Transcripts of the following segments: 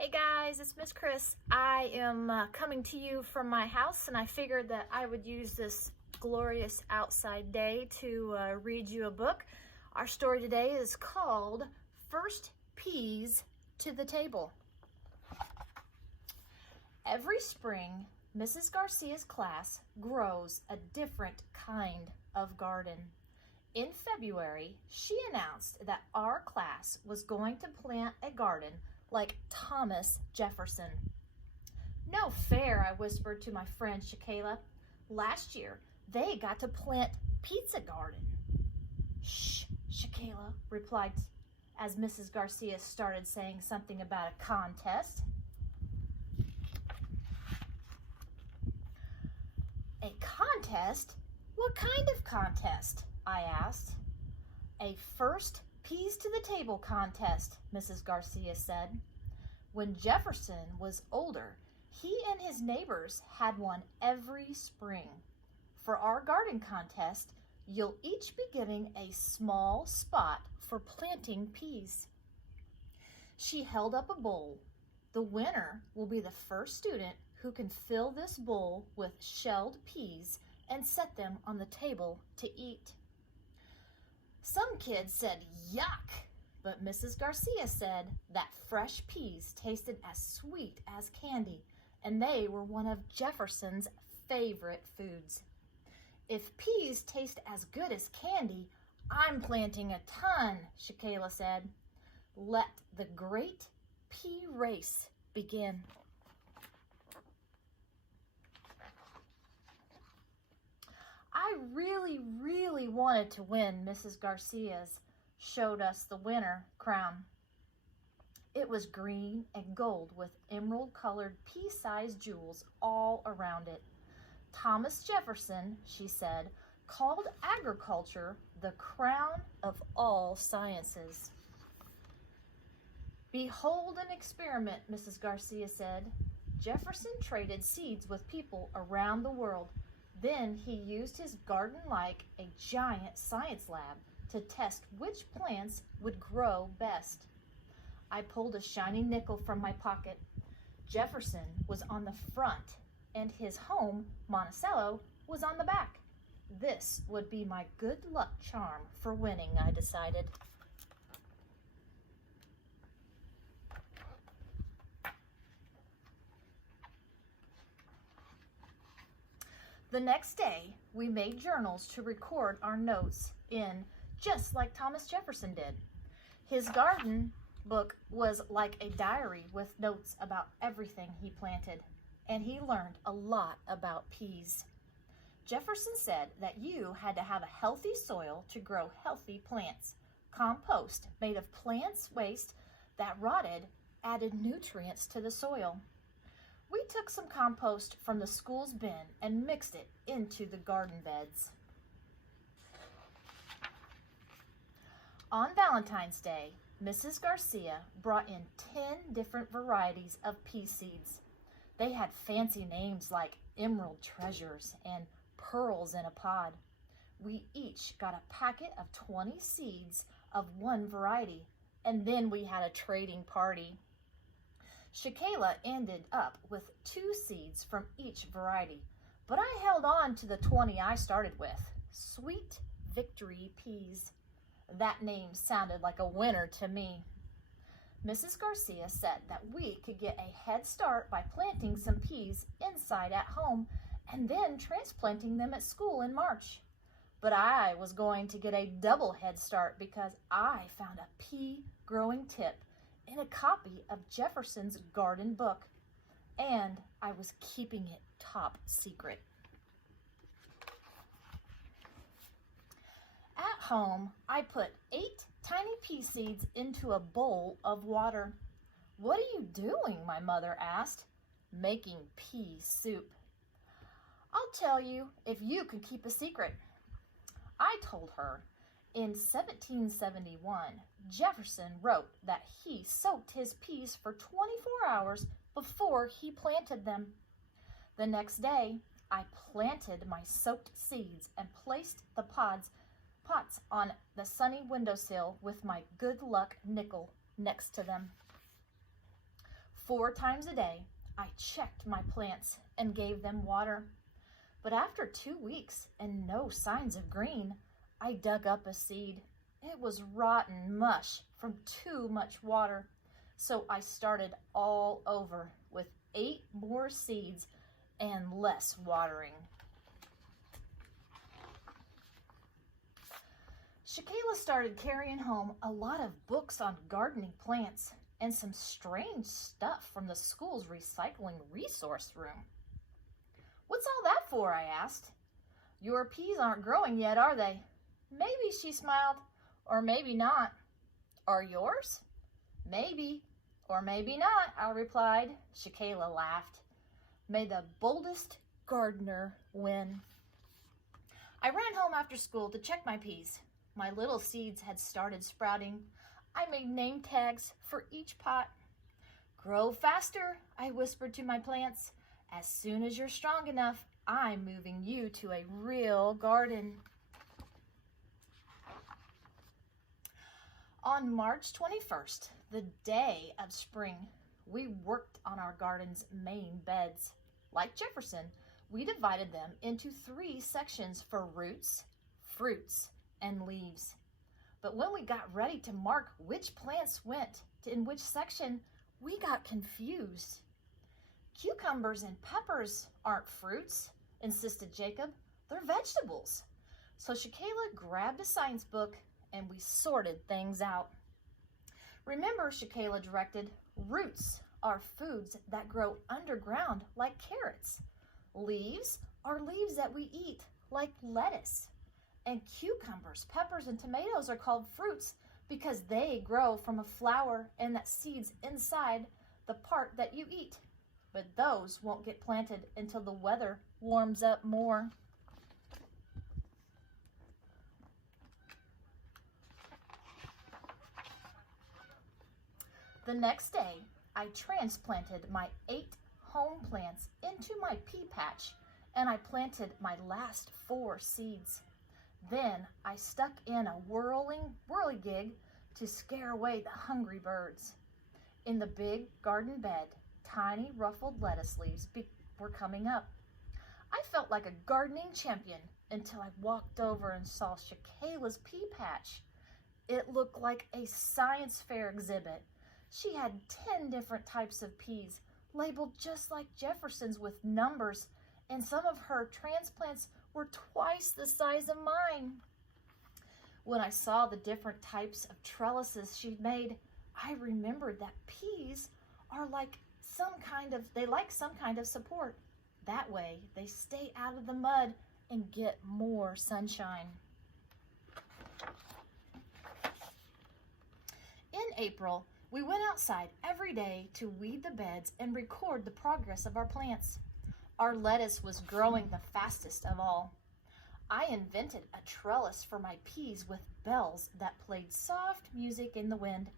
Hey guys, it's Miss Chris. I am coming to you from my house, and I figured that I would use this glorious outside day to read you a book. Our story today is called First Peas to the Table. Every spring, Mrs. Garcia's class grows a different kind of garden. In February, she announced that our class was going to plant a garden like Thomas Jefferson. No fair, I whispered to my friend Shakayla. Last year, they got to plant pizza garden. Shh, Shakayla replied as Mrs. Garcia started saying something about a contest. A contest? What kind of contest? I asked. A first peas to the table contest, Mrs. Garcia said. When Jefferson was older, he and his neighbors had one every spring. For our garden contest, you'll each be given a small spot for planting peas. She held up a bowl. The winner will be the first student who can fill this bowl with shelled peas and set them on the table to eat. Some kids said, yuck, but Mrs. Garcia said that fresh peas tasted as sweet as candy, and they were one of Jefferson's favorite foods. If peas taste as good as candy, I'm planting a ton, Shakayla said. Let the great pea race begin. I really wanted to win Mrs. Garcia's showed us the winner crown. It was green and gold with emerald-colored pea-sized jewels all around it. Thomas Jefferson, she said, called agriculture the crown of all sciences. Behold an experiment, Mrs. Garcia said. Jefferson traded seeds with people around the world. Then he used his garden like a giant science lab to test which plants would grow best. I pulled a shiny nickel from my pocket. Jefferson was on the front, and his home, Monticello, was on the back. This would be my good luck charm for winning, I decided. The next day, we made journals to record our notes in, just like Thomas Jefferson did. His garden book was like a diary with notes about everything he planted, and he learned a lot about peas. Jefferson said that you had to have a healthy soil to grow healthy plants. Compost made of plants' waste that rotted added nutrients to the soil. We took some compost from the school's bin and mixed it into the garden beds. On Valentine's Day, Mrs. Garcia brought in 10 different varieties of pea seeds. They had fancy names like Emerald Treasures and Pearls in a Pod. We each got a packet of 20 seeds of one variety, and then we had a trading party. Shakayla ended up with 2 seeds from each variety, but I held on to the 20 I started with, Sweet Victory Peas. That name sounded like a winner to me. Mrs. Garcia said that we could get a head start by planting some peas inside at home and then transplanting them at school in March. But I was going to get a double head start because I found a pea growing tip in a copy of Jefferson's garden book, and I was keeping it top secret. At home, I put 8 tiny pea seeds into a bowl of water. What are you doing? My mother asked. Making pea soup. I'll tell you if you can keep a secret. I told her. In 1771, Jefferson wrote that he soaked his peas for 24 hours before he planted them. The next day, I planted my soaked seeds and placed the pots on the sunny windowsill with my good luck nickel next to them. 4 times a day, I checked my plants and gave them water. But after 2 weeks and no signs of green, I dug up a seed. It was rotten mush from too much water. So I started all over with 8 more seeds and less watering. Shakayla started carrying home a lot of books on gardening plants and some strange stuff from the school's recycling resource room. "What's all that for?" I asked. "Your peas aren't growing yet, are they?" "Maybe," she smiled, "or maybe not." "Are yours?" "Maybe, or maybe not," I replied. Shakayla laughed. May the boldest gardener win. I ran home after school to check my peas. My little seeds had started sprouting. I made name tags for each pot. "Grow faster," I whispered to my plants. "As soon as you're strong enough, I'm moving you to a real garden." On March 21st, the day of spring, we worked on our garden's main beds. Like Jefferson, we divided them into 3 sections for roots, fruits, and leaves. But when we got ready to mark which plants went in which section, we got confused. "Cucumbers and peppers aren't fruits," insisted Jacob. "They're vegetables." So Shakayla grabbed a science book and we sorted things out. "Remember," Shakayla directed, "roots are foods that grow underground like carrots. Leaves are leaves that we eat like lettuce. And cucumbers, peppers, and tomatoes are called fruits because they grow from a flower and that seeds inside the part that you eat. But those won't get planted until the weather warms up more." The next day, I transplanted my 8 home plants into my pea patch, and I planted my last 4 seeds. Then I stuck in a whirligig to scare away the hungry birds. In the big garden bed, tiny ruffled lettuce leaves were coming up. I felt like a gardening champion until I walked over and saw Shakayla's pea patch. It looked like a science fair exhibit. She had 10 different types of peas, labeled just like Jefferson's with numbers, and some of her transplants were twice the size of mine. When I saw the different types of trellises she'd made, I remembered that peas are like some kind of support. That way they stay out of the mud and get more sunshine. In April, we went outside every day to weed the beds and record the progress of our plants. Our lettuce was growing the fastest of all. I invented a trellis for my peas with bells that played soft music in the wind.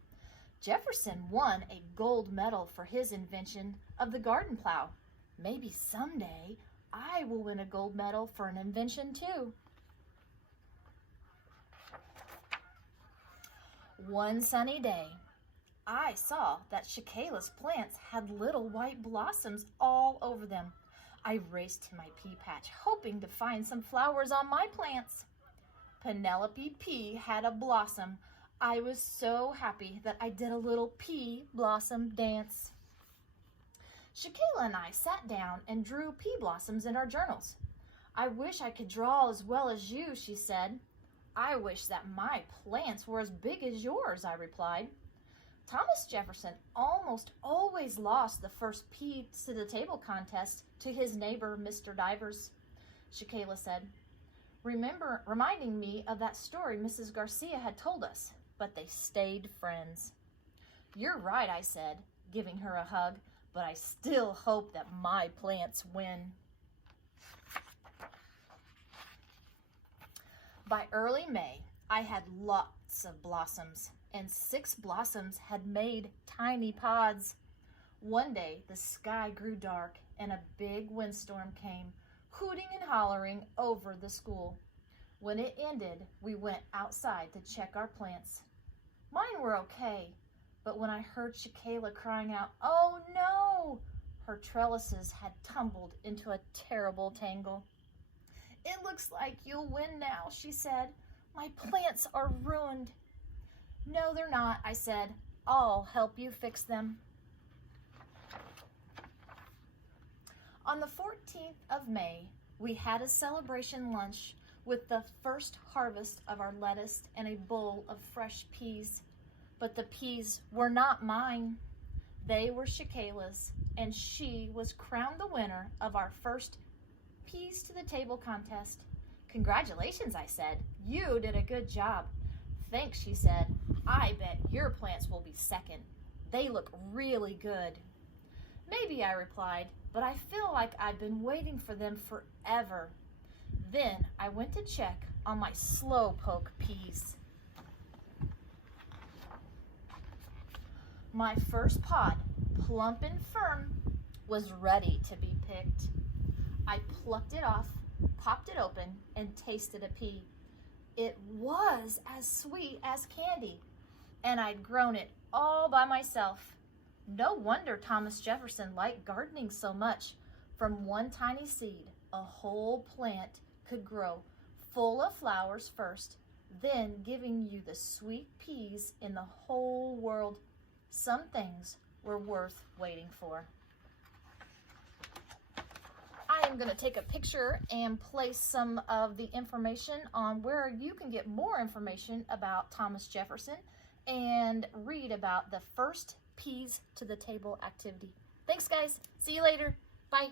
Jefferson won a gold medal for his invention of the garden plow. Maybe someday I will win a gold medal for an invention too. One sunny day, I saw that Shakayla's plants had little white blossoms all over them. I raced to my pea patch, hoping to find some flowers on my plants. Penelope Pea had a blossom. I was so happy that I did a little pea blossom dance. Shakayla and I sat down and drew pea blossoms in our journals. "I wish I could draw as well as you," she said. "I wish that my plants were as big as yours," I replied. Thomas Jefferson almost always lost the first pea to the table contest to his neighbor, Mr. Divers, Shakayla said, reminding me of that story Mrs. Garcia had told us, but they stayed friends. "You're right," I said, giving her a hug, "but I still hope that my plants win." By early May, I had lots of blossoms, and 6 blossoms had made tiny pods. One day, the sky grew dark and a big windstorm came, hooting and hollering over the school. When it ended, we went outside to check our plants. Mine were okay, But when I heard Shakayla crying out, "Oh no!" her trellises had tumbled into a terrible tangle. "It looks like you'll win now," she said. "My plants are ruined." "No, they're not," I said. "I'll help you fix them." On the 14th of May, we had a celebration lunch with the first harvest of our lettuce and a bowl of fresh peas. But the peas were not mine. They were Shakayla's, and she was crowned the winner of our first Peas to the Table contest. "Congratulations," I said. "You did a good job." "Thanks," she said. "I bet your plants will be second. They look really good." "Maybe," I replied, "but I feel like I've been waiting for them forever." Then I went to check on my slowpoke peas. My first pod, plump and firm, was ready to be picked. I plucked it off, popped it open, and tasted a pea. It was as sweet as candy, and I'd grown it all by myself. No wonder Thomas Jefferson liked gardening so much. From one tiny seed, a whole plant could grow, full of flowers first, then giving you the sweet peas in the whole world. Some things were worth waiting for. I am going to take a picture and place some of the information on where you can get more information about Thomas Jefferson and read about the first Peas to the Table activity. Thanks, guys. See you later. Bye.